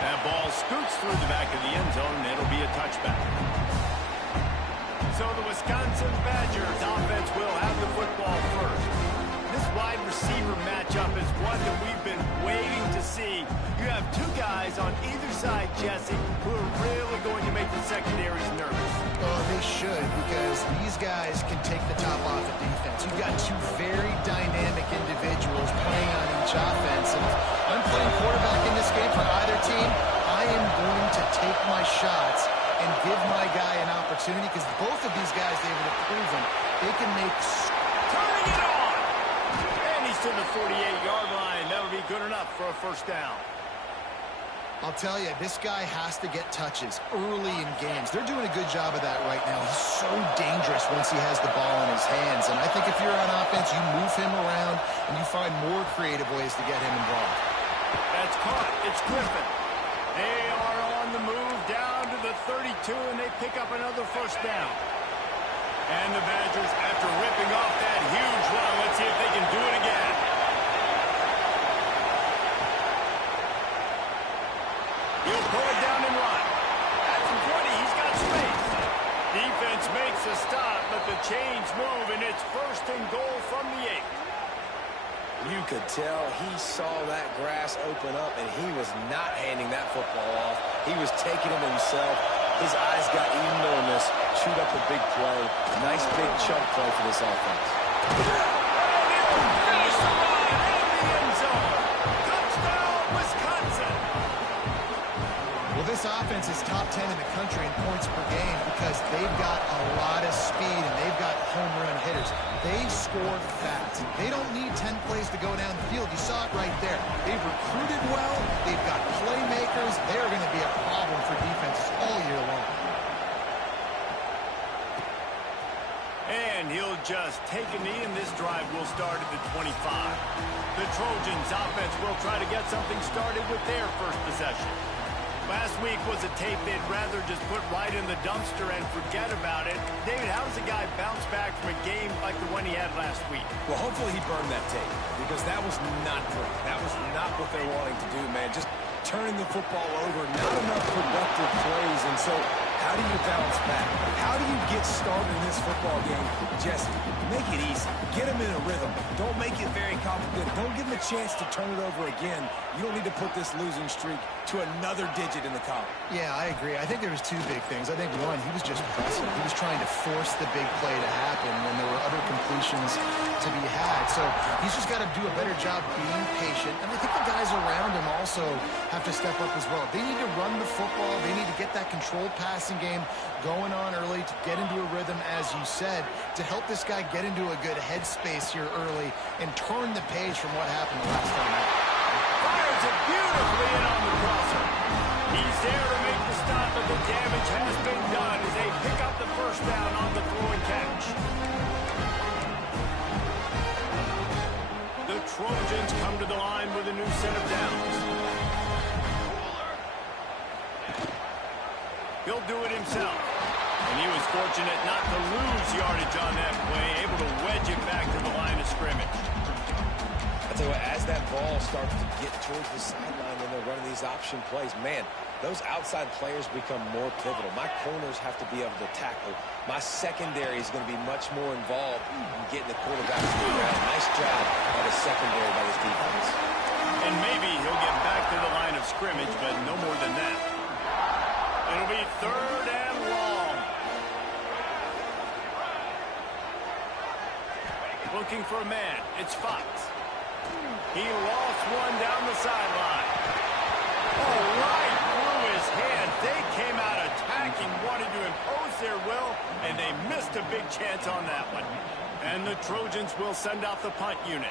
That ball scoots through the back of the end zone, and it'll be a touchback. So the Wisconsin Badgers offense will have the football first. This wide receiver matchup is one that we've been waiting to see. You have two guys on either side, Jesse, who are really going to make the secondaries nervous. Well, they should, because these guys can take the top off of defense. You've got two very dynamic individuals playing on each offense. And if I'm playing quarterback in this game for either team, I am going to take my shots and give my guy an opportunity, because both of these guys, they've proven they can make... Turning it on! And he's to the 48-yard line. That'll be good enough for a first down. I'll tell you, this guy has to get touches early in games. They're doing a good job of that right now. He's so dangerous once he has the ball in his hands. And I think if you're on offense, you move him around and you find more creative ways to get him involved. That's caught. It's Griffin. They are on the move down to the 32, and they pick up another first down. And the Badgers, after ripping off that huge run, let's see if they can do it again. He'll pull it down and run. At the 20, he's got space. Defense makes a stop, but the chains move, and it's first and goal from the 8. You could tell he saw that grass open up, and he was not handing that football off. He was taking it himself. His eyes got enormous. Shoot up a big play. Nice big chunk play for this offense. Finish the run in the end zone. Touchdown, Wisconsin. Well, this offense is top 10 in the country in points per game because they've got a lot of speed and they've got home run hitters. They score fast. They don't need 10 plays to go down the field. You saw it right there. They've recruited well. They've got playmakers. They're going to be a problem for defenses all year long. And he'll just take a knee, and this drive will start at the 25. The Trojans offense will try to get something started with their first possession. Last week was a tape they'd rather just put right in the dumpster and forget about it. David, how does a guy bounce back from a game like the one he had last week? Well, hopefully he burned that tape, because that was not great. That was not what they're wanting to do, man. Just turning the football over, not enough productive plays. And so how do you bounce back? How do you get started in this football game? Jesse, make it easy. Get him in a rhythm. Don't make it very complicated. Don't give him a chance to turn it over again. You don't need to put this losing streak to another digit in the column. Yeah, I agree. I think there was two big things. I think, one, he was just pressing. He was trying to force the big play to happen when there were other completions to be had. So he's just got to do a better job being patient. And I think the guys around him also have to step up as well. They need to run the football. They need to get that controlled passing game going on early to get into a rhythm, as you said, to help this guy get into a good headspace here early and turn the page from what happened the last time out. Fires it beautifully in on the crosser. He's there to make the stop, but the damage has been done as they pick up the first down on the throw and catch. The Trojans come to the line with a new set of downs. He'll do it himself. And he was fortunate not to lose yardage on that play, able to wedge it back to the line of scrimmage. I tell you what, as that ball starts to get towards the sideline and they're running these option plays, man, those outside players become more pivotal. My corners have to be able to tackle. My secondary is going to be much more involved in getting the quarterback to the ground. Nice job by the secondary by this defense. And maybe he'll get back to the line of scrimmage, but no more than that. It'll be third and long. Looking for a man. It's Fox. He lost one down the sideline. Oh, right through his hand. They came out attacking, wanted to impose their will, and they missed a big chance on that one. And the Trojans will send out the punt unit.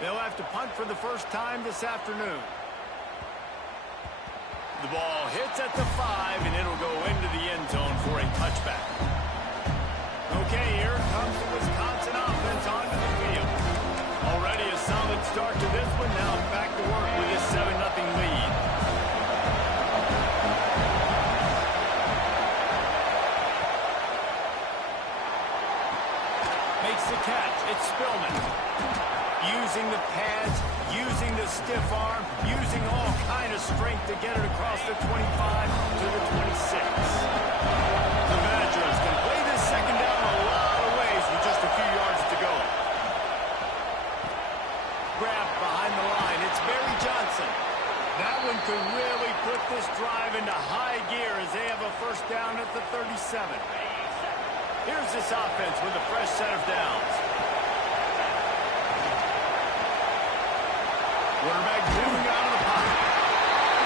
They'll have to punt for the first time this afternoon. The ball hits at the 5, and it'll go into the end zone for a touchback. Okay, here comes the Wisconsin offense onto the field. Already a solid start to this one. Now back to work with his 7-0 lead. Makes the catch. It's Spillman. Using the pads, using the stiff arm, using all kind of strength to get it across the 25 to the 26. The Badgers can play this second down a lot of ways with just a few yards to go. Grab behind the line. It's Barry Johnson. That one could really put this drive into high gear as they have a first down at the 37. Here's this offense with a fresh set of downs. Quarterback moving out of the pocket.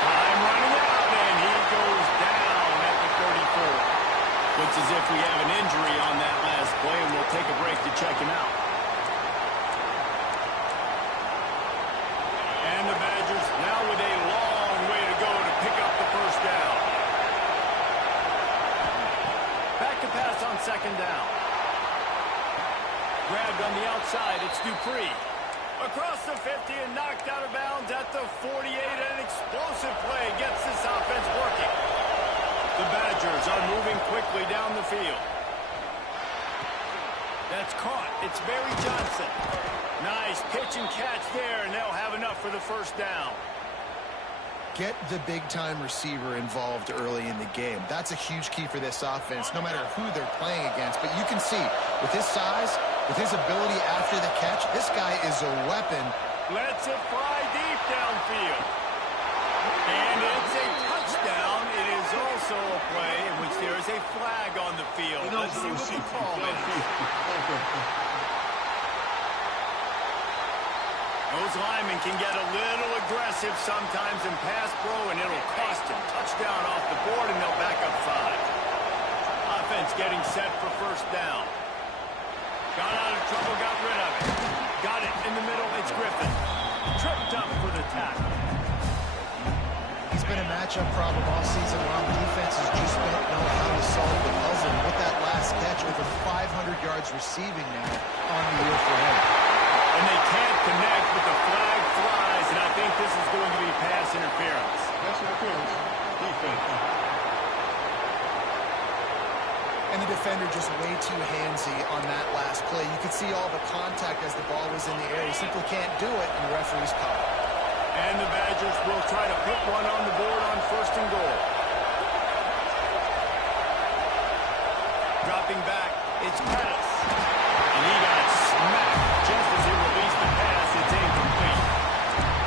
Time running out, and he goes down at the 34. Looks as if we have an injury on that last play, and we'll take a break to check him out. And the Badgers now with a long way to go to pick up the first down. Back to pass on second down. Grabbed on the outside, it's Dupree. Across the 50 and knocked out of bounds at the 48. An explosive play gets this offense working. The Badgers are moving quickly down the field. That's caught. It's Barry Johnson. Nice pitch and catch there, and they'll have enough for the first down. Get the big-time receiver involved early in the game. That's a huge key for this offense, no matter who they're playing against. But you can see, with his size, with his ability after the catch, this guy is a weapon. Lets it fly deep downfield. And it's a touchdown. It is also a play in which there is a flag on the field. Let's see what we call it. Those linemen can get a little aggressive sometimes in pass pro, and it'll cost them. Touchdown off the board, and they'll back up 5. Offense getting set for first down. Got out of trouble, got rid of it. Got it in the middle, it's Griffin. Tripped up for the tackle. He's been a matchup problem all season long. Defenses just don't know how to solve the puzzle. With that last catch, over 500 yards receiving now on the year for him. And they can't connect, but the flag flies, and I think this is going to be pass interference. Pass interference. Defense. And the defender just way too handsy on that last play. You could see all the contact as the ball was in the air. He simply can't do it, and the referee's caught it. And the Badgers will try to put one on the board on first and goal. Dropping back, it's Pettis. And he got smacked just as he released the pass. It's incomplete.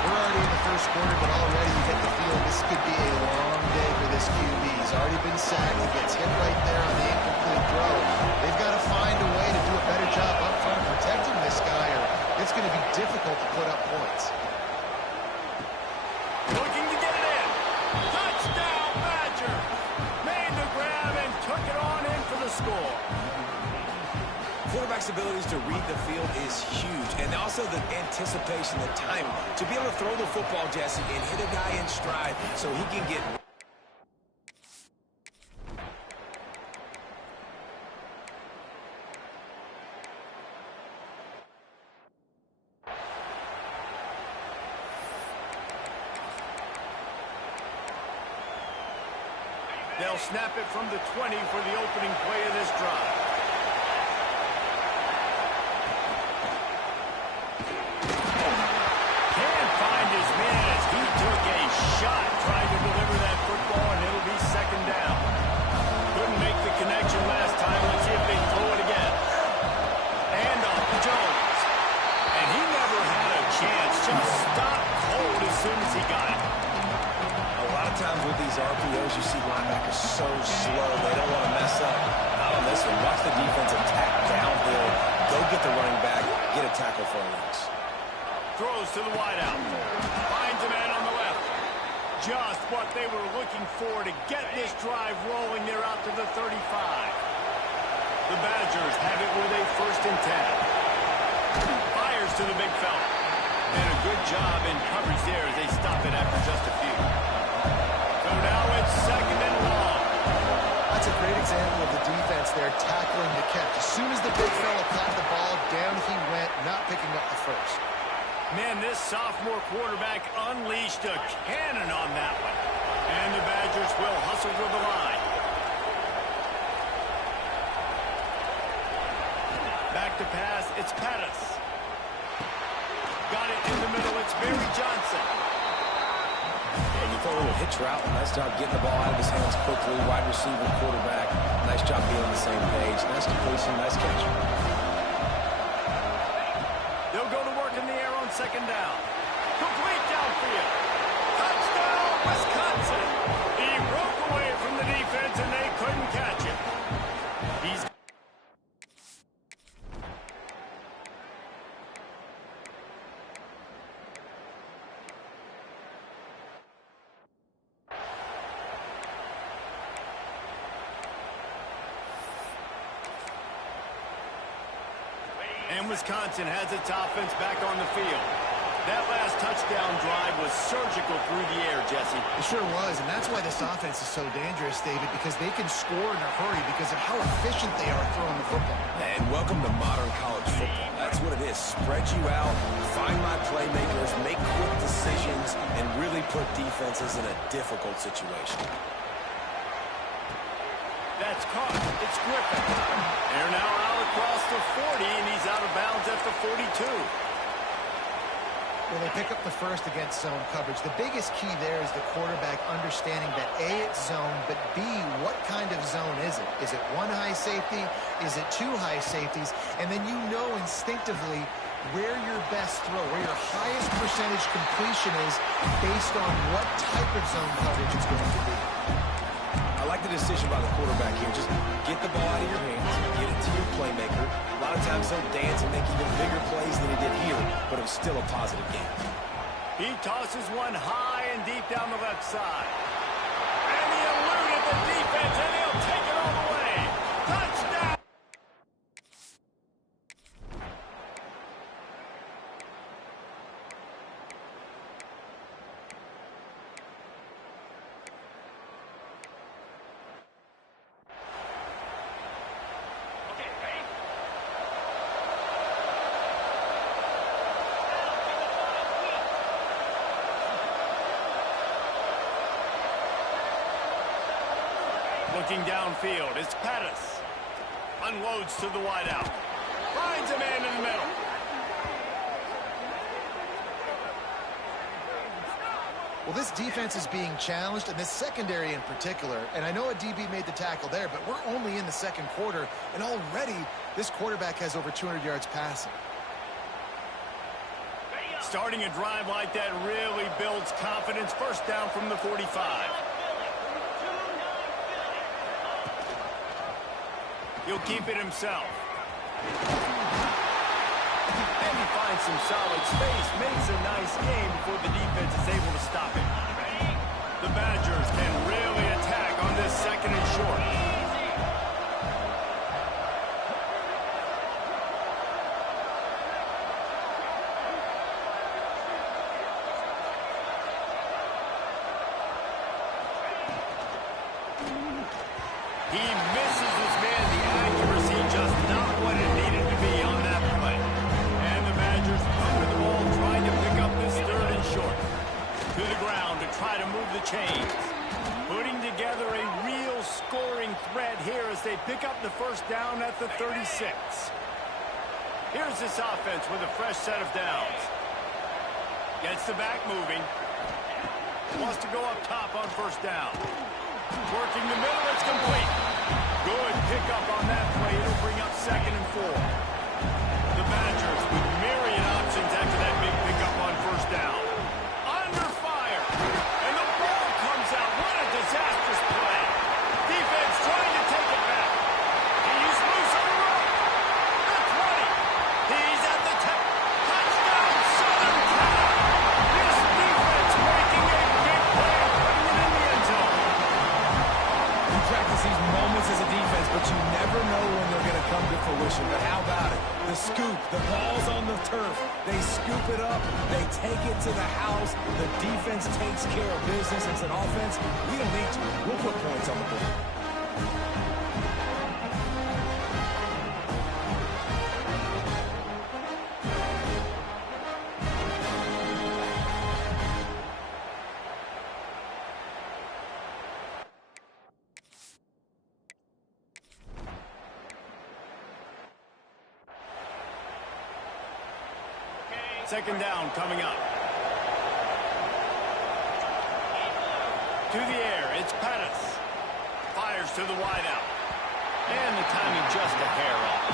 We're already in the first quarter, but already you get the feeling this could be a long day for this QB. He's already been sacked. He gets hit right there on the incomplete throw. They've got to find a way to do a better job up front protecting this guy, or it's going to be difficult to put up points. Looking to get it in. Touchdown, Badger. Made the grab and took it on in for the score. Quarterback's abilities to read the field is huge, and also the anticipation, the timing. To be able to throw the football, Jesse, and hit a guy in stride so he can get... They'll snap it from the 20 for the opening play of this drive. Can't find his man as he took a shot trying to deliver that football, and it'll be second down. Couldn't make the connection last time. Let's see if they throw it again. And off to Jones. And he never had a chance. Just stopped cold as soon as he got it. A lot of times with these RPOs, you see linebackers so slow. They don't want to mess up. Not on this one. Watch the defense attack downhill. Go get the running back. Get a tackle for a loss. Throws to the wideout. Finds a man on the left. Just what they were looking for to get this drive rolling. They're out to the 35. The Badgers have it with a first and 10. Fires to the big fella. And a good job in coverage there as they stop it after just a few. So now it's second and long. That's a great example of the defense there tackling the catch. As soon as the big fella caught the ball, down he went, not picking up the first. Man, this sophomore quarterback unleashed a cannon on that one. And the Badgers will hustle to the line. Back to pass, it's Pettis. Got it in the middle, it's Barry Johnson. And you that little hitch route. Nice job getting the ball out of his hands quickly. Wide receiver, quarterback. Nice job being on the same page. Nice completion, nice catch. They'll go to work in the air on second down. Complete downfield. Touchdown, Wisconsin. He broke away from the defense, and they couldn't catch him. He's And Wisconsin has its offense back on the field. That last touchdown drive was surgical through the air, Jesse. It sure was, and that's why this offense is so dangerous, David, because they can score in a hurry because of how efficient they are throwing the football. And welcome to modern college football. That's what it is. Spread you out, find my playmakers, make quick decisions, and really put defenses in a difficult situation. That's caught. It's Griffin. They're now out across the 40, and he's out of bounds at the 42. Well, they pick up the first against zone coverage. The biggest key there is the quarterback understanding that A, it's zone, but B, what kind of zone is it? Is it one high safety? Is it two high safeties? And then you know instinctively where your best throw, where your highest percentage completion is based on what type of zone coverage it's going to be. I like the decision by the quarterback here. Just get the ball out of your hands, get it to your playmaker. A lot of times he'll dance and make even bigger plays than he did here, but it was still a positive game. He tosses one high and deep down the left side. And he eluded the defense, and he'll take it all the way. Touchdown! Looking downfield, it's Pettis. Unloads to the wideout. Finds a man in the middle. Well, this defense is being challenged, and this secondary in particular. And I know a DB made the tackle there, but we're only in the second quarter, and already this quarterback has over 200 yards passing. Starting a drive like that really builds confidence. First down from the 45. He'll keep it himself. And he finds some solid space, makes a nice game before the defense is able to stop it. The Badgers can really attack on this second and short. He misses his man. The accuracy just not what it needed to be on that play. And the Badgers under the ball trying to pick up this third and short. To the ground to try to move the chains. Putting together a real scoring threat here as they pick up the first down at the 36. Here's this offense with a fresh set of downs. Gets the back moving. Wants to go up top on first down. Working the middle, it's complete. Good pickup on that play. It'll bring up second and 4. The Badgers with myriad options after that big pickup on first down. Under fire. And the ball comes out. What a disastrous play. Defense trying to take it back. He's loose on the right. The 20. He's at the 10. Touchdown, Southern Cal. This defense making a big play and putting it in the end zone. You practice these moments as a defense, but you never know when they're going to come to fruition. But how about it? The scoop, the ball's on the turf. They scoop it up. They take it to the house. The defense takes care of business. As an offense, we don't need to. We'll put points on the board. Second down coming up. through the air. It's Pettis. Fires to the wideout. And the timing just a hair off.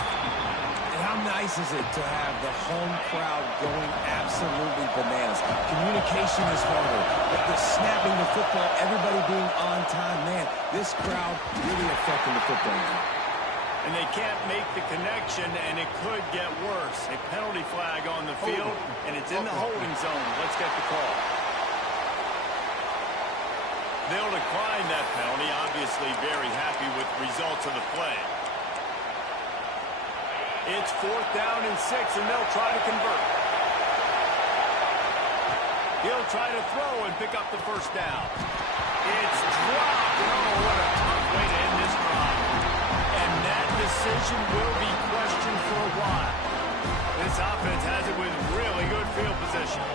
And how nice is it to have the home crowd going absolutely bananas? Communication is harder. The snapping the football, everybody being on time. Man, this crowd really affecting the football game. And they can't make the connection, and it could get worse. A penalty flag on the field, and it's in the holding zone. Let's get the call. They'll decline that penalty, obviously very happy with the results of the play. It's 4th down and 6, and they'll try to convert. He'll try to throw and pick up the first down. It's dropped. Oh, what a tough way to end this drive. And that decision will be questioned for a while. This offense has it with really good field position.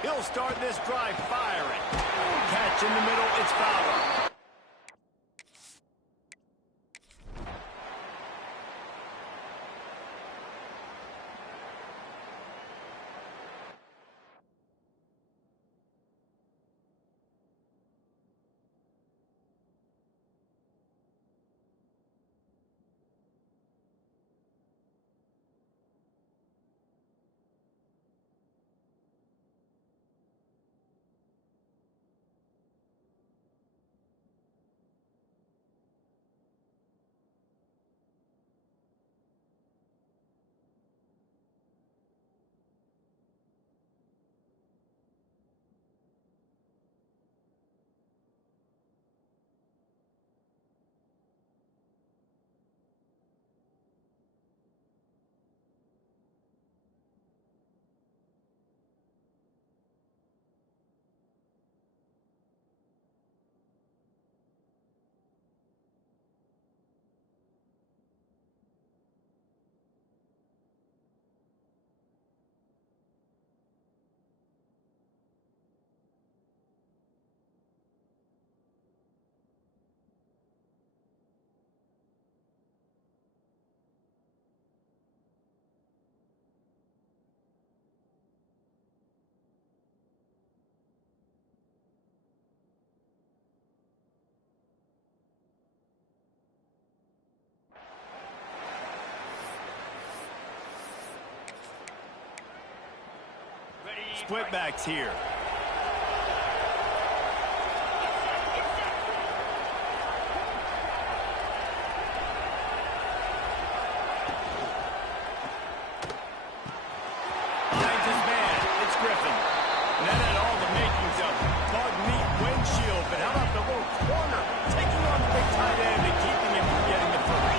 He'll start this drive firing. Catch in the middle, it's Fowler. Split backs here. Finds his man. It's Griffin. And that had all the makings of bug meat windshield. But how about the little corner? Taking on the big tight end and keeping him from getting the first.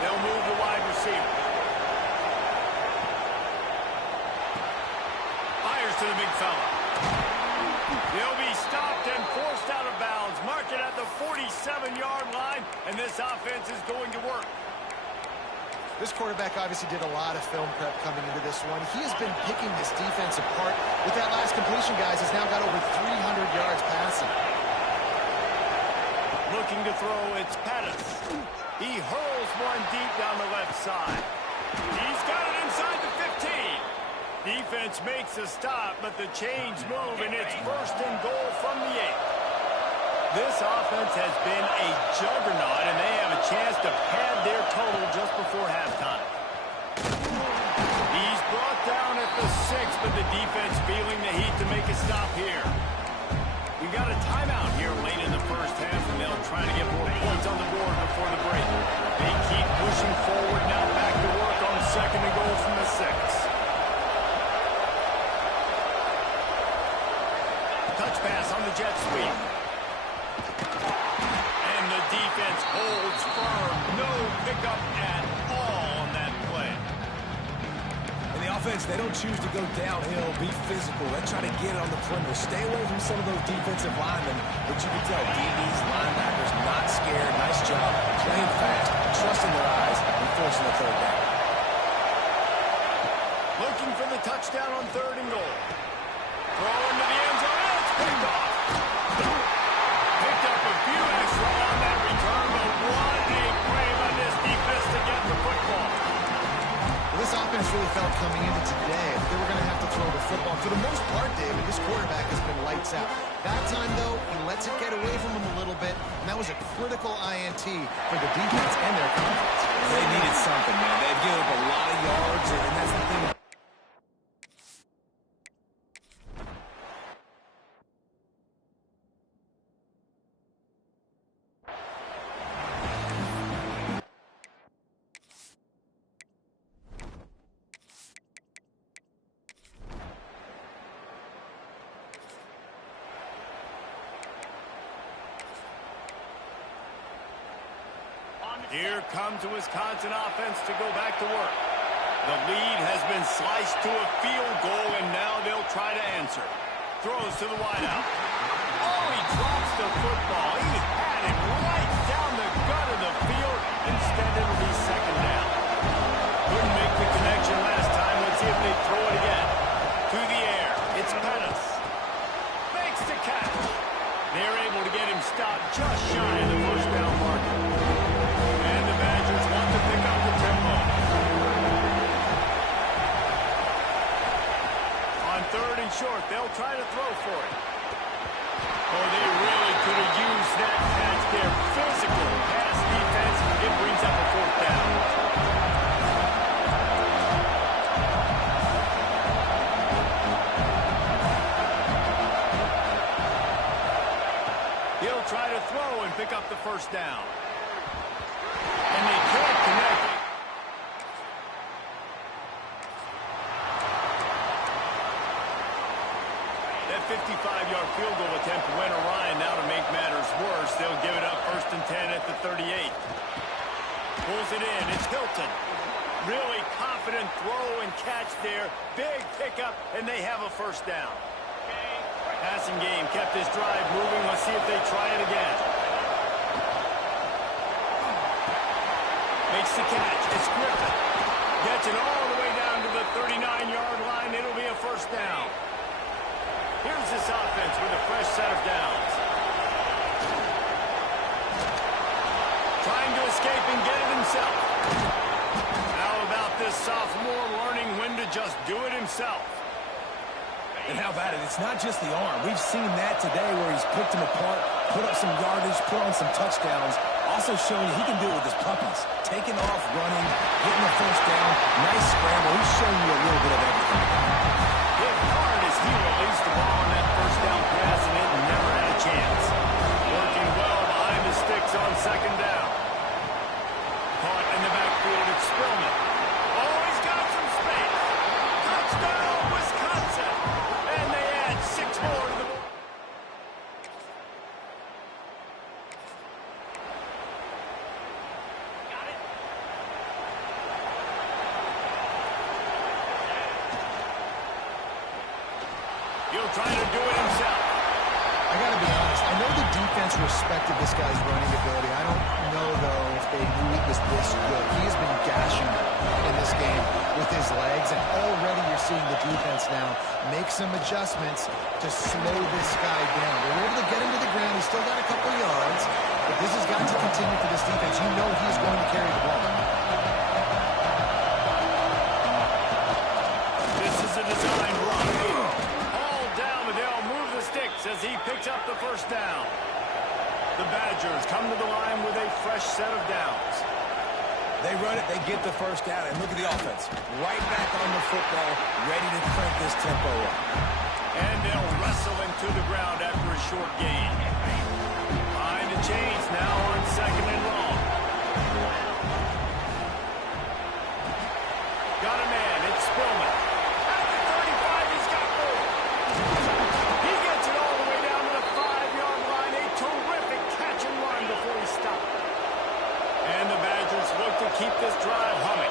They'll move the wide receiver. Fires to the big fella. He'll be stopped and forced out of bounds. Mark it at the 47-yard line, and this offense is going to work. This quarterback obviously did a lot of film prep coming into this one. He has been picking this defense apart. With that last completion, guys, he's now got over 300 yards passing. Looking to throw, it's Pettis. He hurls one deep down the left side. He's got it inside the 15. Defense makes a stop, but the chains move, and it's 1st and goal from the 8. This offense has been a juggernaut, and they have a chance to pad their total just before halftime. He's brought down at the 6, but the defense feeling the heat to make a stop here. We got a timeout here late in the first half, and they'll try to get more points on the board before the break. They keep pushing forward now, back to work on 2nd and goal from the 6. Touch pass on the jet sweep. And the defense holds firm. No pickup at all on that play. And the offense, they don't choose to go downhill, be physical. They try to get it on the perimeter. Stay away from some of those defensive linemen. But you can tell DBs, linebackers, not scared. Nice job playing fast, trusting their eyes, and forcing the 3rd down. Looking for the touchdown on 3rd and goal. Throw into the end zone. It's picked off. Picked up a few extra on that return, but what a play by this defense to get the football. defense really felt coming into today that they were going to have to throw the football. For the most part, David, this quarterback has been lights out. That time, though, he lets it get away from him a little bit, and that was a critical INT for the defense and their confidence. They needed something, man. They've given up a lot of yards, and that's the thing. Here comes the Wisconsin offense to go back to work. The lead has been sliced to a field goal, and now they'll try to answer. Throws to the wideout. Oh, he drops the football. He had it right down the gut of the field. Instead, it'll be second down. Couldn't make the connection last time. Let's see if they throw it again. To the air. It's Pettis. Makes the catch. They're able to get him stopped just shy of the first down marker. And the Badgers want to pick up the tempo. On third and short, they'll try to throw for it. Oh, they really could have used that catch there. Physical pass defense. It brings up a fourth down. He'll try to throw and pick up the first down. And they can't connect. That 55-yard field goal attempt went awry. Now to make matters worse, they'll give it up first and 10 at the 38. Pulls it in. It's Hilton. Really confident throw and catch there. Big pickup, and they have a first down. Passing game kept this drive moving. Let's see if they try it again. Makes the catch. It's Griffin. Gets it all the way down to the 39-yard line. It'll be a first down. Here's this offense with a fresh set of downs. Trying to escape and get it himself. How about this sophomore learning when to just do it himself? And how about it? It's not just the arm. We've seen that today where he's picked him apart, put up some yardage, put on some touchdowns. Also showing you he can do it with his puppies. Taking off, running, getting the first down. Nice scramble. He's showing you a little bit of everything. Hit hard as he released the ball on that first down pass, and it never had a chance. Working well behind the sticks on second down. Caught in the backfield, it's Spillman. Oh, he's got some space. Touchdown, Wisconsin. And they add 6 more to the board. He'll try to do it himself. I got to be honest. I know the defense respected this guy's running ability. I don't know, though, if they knew he was this good. He has been gashing in this game with his legs, and already you're seeing the defense now make some adjustments to slow this guy down. They were able to get him to the ground. He's still got a couple yards, but this has got to continue for this defense. You know he's going to carry the ball. This is a design run. All down, but they'll move the sticks as he picks up the first down. The Badgers come to the line with a fresh set of downs. They run it, they get the first down, and look at the offense. Right back on the football, ready to crank this tempo up. And they'll wrestle him to the ground after a short gain. Behind the chains now on second and long. Got a man, it's Spillman. At the 35, he's got more. He gets it all the way down to the 5-yard line. A terrific catch and run before he stopped. And the Badgers look to keep this drive humming.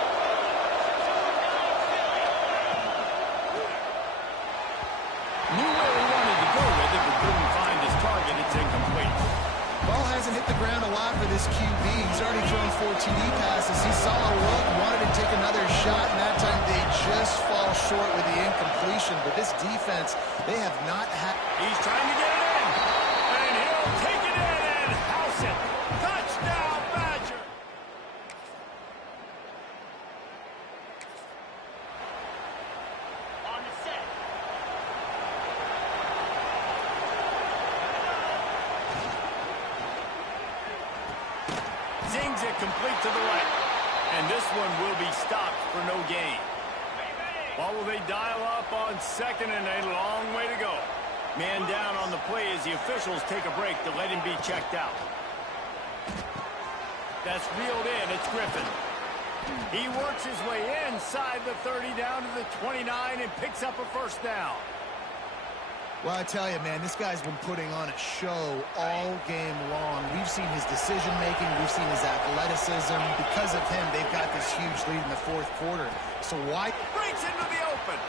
Knew where he wanted to go with it, but couldn't find his target. It's incomplete. Ball hasn't hit the ground a lot for this QB. He's already thrown 4 TD passes. He saw a look, wanted to take another shot, and that time they just fall short with the incompletion. But this defense, they have not had... He's trying to get it in, and he'll take it in and house it. Touchdown, Badger. complete to the right. And this one will be stopped for no gain. What will they dial up on second and a long way to go? Man down on the play as the officials take a break to let him be checked out. That's reeled in. It's Griffin. He works his way inside the 30 down to the 29 and picks up a first down. Well, I tell you, man, this guy's been putting on a show all game long. We've seen his decision-making. We've seen his athleticism. Because of him, they've got this huge lead in the fourth quarter. So why? Breaks into the open.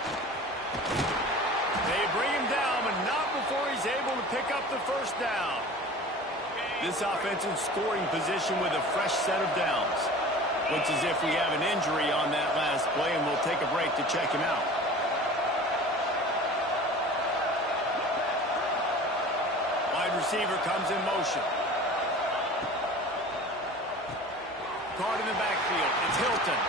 They bring him down, but not before he's able to pick up the first down. This offense in scoring position with a fresh set of downs. Looks as if we have an injury on that last play, and we'll take a break to check him out. Wide receiver comes in motion. Caught in the backfield. It's Hilton.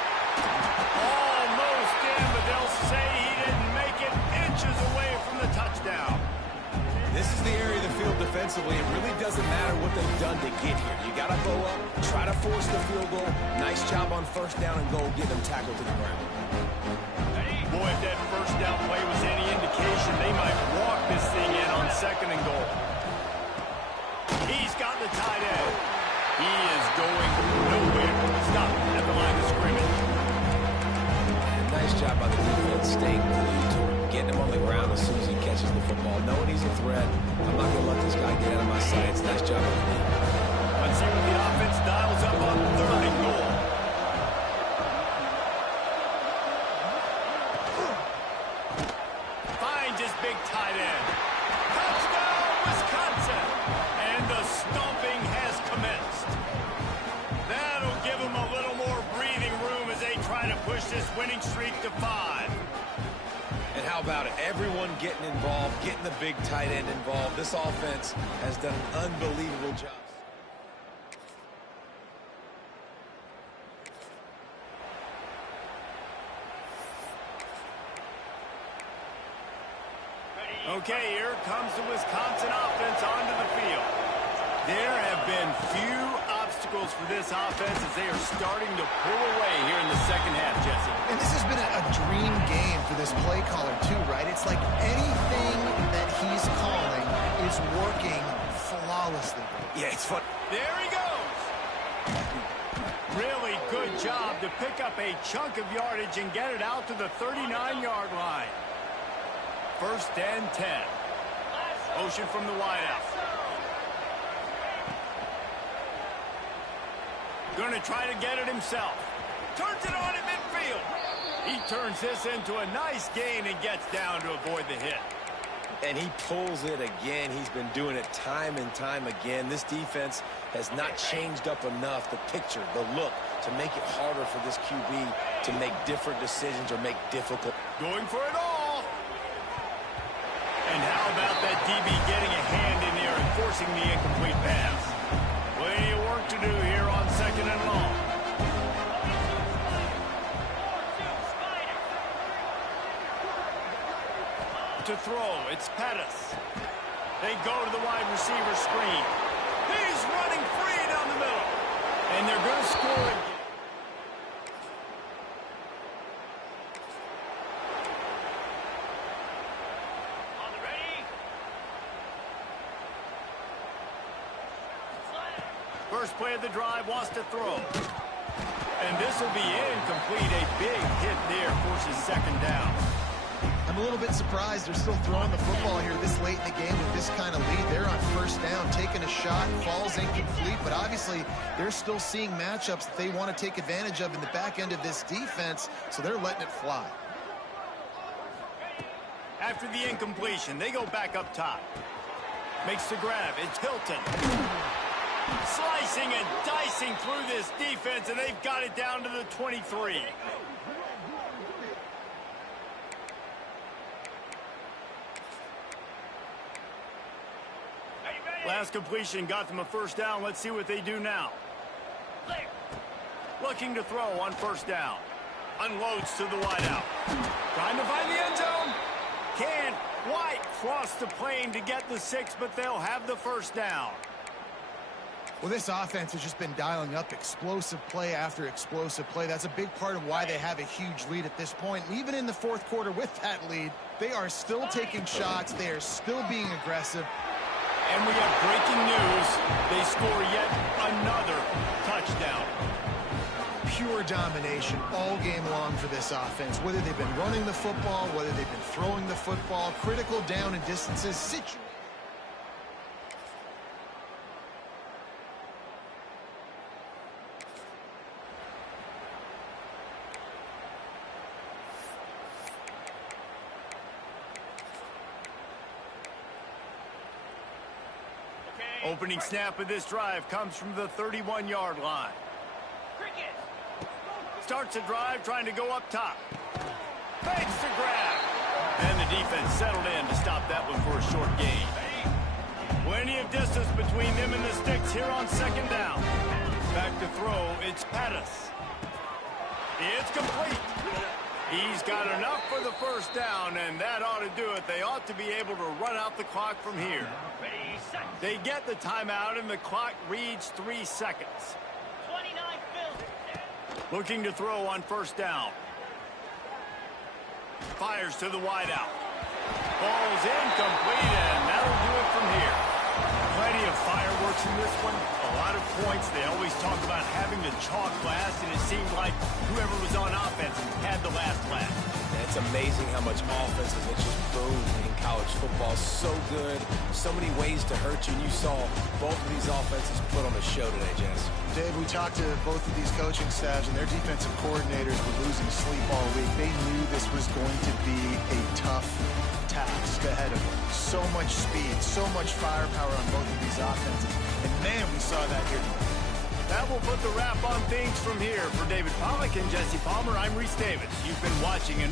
Almost in, but they'll say he didn't make it, inches away from the touchdown. This is the area of the field defensively. It really doesn't matter what they've done to get here. You got to go up, try to force the field goal. Nice job on first down and goal, get them tackled to the ground. Boy, if that first down play was any indication, they might walk this thing in on second and goal. He's got the tight end. He is going nowhere. Stop at the line of scrimmage. Nice job by the defense staying glued to him, getting him on the ground as soon as he catches the football. Knowing he's a threat, I'm not going to let this guy get out of my sights. Nice job by the defense. Let's see what the offense dials up on third and goal. Finds his big tight end. Touchdown, Wisconsin! And the stomping has commenced. That'll give them a little more breathing room as they try to push this winning streak to 5. And how about it? Everyone getting involved, getting the big tight end involved. This offense has done an unbelievable job. Okay, here comes the Wisconsin offense onto the field. There have been few obstacles for this offense as they are starting to pull away here in the second half, Jesse. And this has been a dream game for this play caller, too, right? It's like anything that he's calling is working flawlessly. Yeah, it's fun. There he goes. Really good job to pick up a chunk of yardage and get it out to the 39-yard line. First and 10. Motion from the wideout. Going to try to get it himself. Turns it on in midfield. He turns this into a nice gain and gets down to avoid the hit. And he pulls it again. He's been doing it time and time again. This defense has not changed up enough the picture, the look, to make it harder for this QB to make different decisions or make difficult. Going for it all. And how about that DB getting a hand in there and forcing the incomplete pass? Plenty of work to do here on second and long. To throw, it's Pettis. They go to the wide receiver screen. He's running free down the middle. And they're going to score again. First play of the drive, wants to throw. And this will be incomplete. A big hit there, forces second down. I'm a little bit surprised they're still throwing the football here this late in the game with this kind of lead. They're on first down, taking a shot, falls incomplete, but obviously they're still seeing matchups that they want to take advantage of in the back end of this defense, so they're letting it fly. After the incompletion, they go back up top. Makes the grab. It's Hilton. Slicing and dicing through this defense, and they've got it down to the 23. Last completion got them a first down. Let's see what they do now. Looking to throw on first down. Unloads to the wideout. Trying to find the end zone. Can't quite cross the plane to get the 6, but they'll have the first down. Well, this offense has just been dialing up explosive play after explosive play. That's a big part of why they have a huge lead at this point. And even in the fourth quarter with that lead, they are still taking shots. They are still being aggressive. And we have breaking news. They score yet another touchdown. Pure domination all game long for this offense. Whether they've been running the football, whether they've been throwing the football, critical down and distances, Opening snap of this drive comes from the 31-yard line. Starts a drive trying to go up top. Fakes the grab. And the defense settled in to stop that one for a short gain. Plenty of distance between them and the sticks here on second down. Back to throw, it's Pettis. It's complete. He's got enough for the first down, and that ought to do it. They ought to be able to run out the clock from here. They get the timeout, and the clock reads 3 seconds. Looking to throw on first down. Fires to the wideout. Ball's incomplete, and that'll do it from here. Plenty of fireworks in this one. A lot of points. They always talk about having to chalk last, and it seemed like whoever was on offense had the last laugh. It's amazing how much offenses have just boomed in college football. So good. So many ways to hurt you. And you saw both of these offenses put on a show today, Jess. Dave, we talked to both of these coaching staffs, and their defensive coordinators were losing sleep all week. They knew this was going to be a tough task ahead of them. So much speed, so much firepower on both of these offenses. And, man, we saw that here tonight. That will put the wrap on things from here. For David Pollack and Jesse Palmer, I'm Reese Davis. You've been watching another